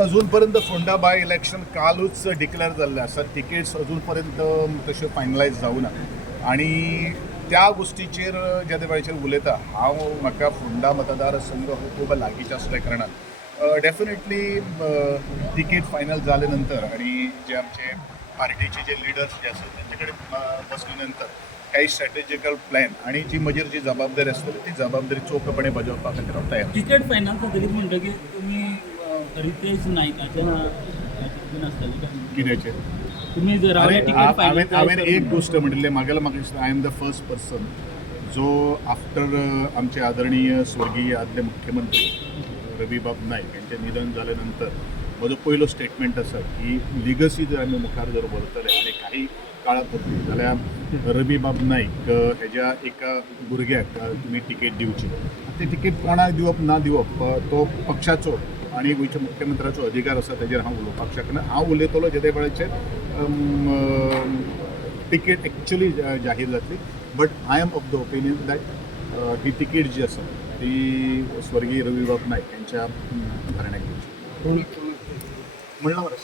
अजूनपर्यंत Phonda by election कालूच declare जाल्लें आसा. तिकेट्स अजूनपर्यंत तश्यो फायनलायज जावना आणि त्या गोष्टीचेर ज्या त्या वेळाचेर उलयता म्हाका फोंडा मतदारसंघ हो खूब लागींचो आसल्या कारणान डेफिनेटली तिकेट फायनल जाले नंतर आणि जे आमचे पार्टीचे जे लिडर्स जे आसात तेंचे कडेन बसले नंतर काही स्ट्रॅटेजिकल प्लॅन आणि जी म्हजेर जी जबाबदारी आसतली ती जबाबदारी चोखपणे बजावपा खातीर हांव तयार. तिकेट फायनल जातकीर म्हणटकीर तुमी रितेश नायकाच्या हातूंत आसतले काय? कित्याचेर तुमी जर हांवें एक गोष्ट म्हणिल्ली म्हाका दिसता I am the first person जो आफ्टर आमचे आदरणीय स्वर्गीय आदले मुख्यमंत्री रविबाब नाईक यांचें निधन जाले नंतर म्हजो पयलो स्टेटमेंट आसा की लिगसी जर आमी मुखार जर व्हरतले आनी काही काळा पुरती जाल्यार रविबाब नाईक हेज्या एका भुरग्याक तुमी तिकेट दिवची. ती तिकेट कोणाक दिवप ना दिवप तो पक्षाचो आणि गोंयच्या मुख्यमंत्र्याचो अधिकार आसा तेजेर हांव उलोवपाक शकना. हांव उलयतलो जे वेळाचेर तिकेट एक्चुअली जाहीर जातली. But I am of the opinion that ही तिकेट जी आसा ती स्वर्गीय रविबाब नाईक यांच्या घराण्याक दिवची. म्हणलं मरे.